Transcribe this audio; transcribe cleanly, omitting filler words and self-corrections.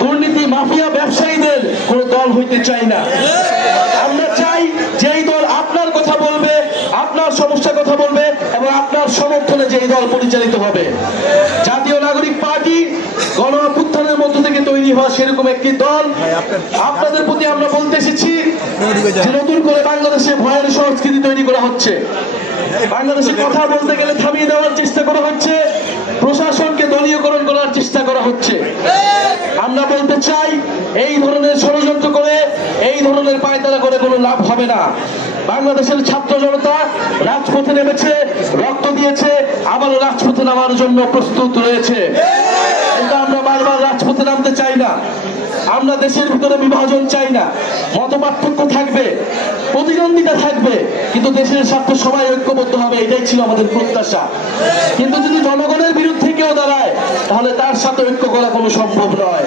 দুর্নীতি মাফিয়া ব্যবসায়ীদের কোন দল হইতে চাই না। আমরা চাই যেই দল আপনার কথা বলবে, আপনার সমস্যার কথা বলবে এবং আপনার সমর্থনে যেই দল পরিচালিত হবে। জাতীয় নাগরিক পার্টি গণ অভ্যুত্থানের মধ্য থেকে তৈরি হওয়া সেরকম একটি দল। আপনাদের প্রতি আমরা বলতে এসেছি যে নতুন করে বাংলাদেশে ভয়ের সংস্কৃতি তৈরি করা হচ্ছে। বাংলাদেশে কথা বলতে গেলে থামিয়ে দেওয়ার চেষ্টা করা হচ্ছে, প্রশাসনকে দলীয়করণ করার চেষ্টা করা হচ্ছে। আমরা বলতে চাই এই ধরনের ষড়যন্ত্র করে, এই ধরনের পায়তারা করে কোনো লাভ হবে না। বাংলাদেশের ছাত্র জনতা রাজপথে নেমেছে, রক্ত দিয়েছে, আবারও রাজপথে নামার জন্য প্রস্তুত রয়েছে। কিন্তু আমরা বারবার রাজপথে নামতে চাই না। আমরা দেশের ভিতরে বিভাজন চাই না। মতপার্থক্য থাকবে, প্রতিদ্বন্দ্বিতা থাকবে, কিন্তু দেশের স্বার্থে সবাই ঐক্যবদ্ধ হবে, এটাই ছিল আমাদের প্রত্যাশা। কিন্তু যদি জনগণের বিরুদ্ধে কেউ দাঁড়ায় তাহলে তার সাথে ঐক্য করা কোনো সম্ভব নয়।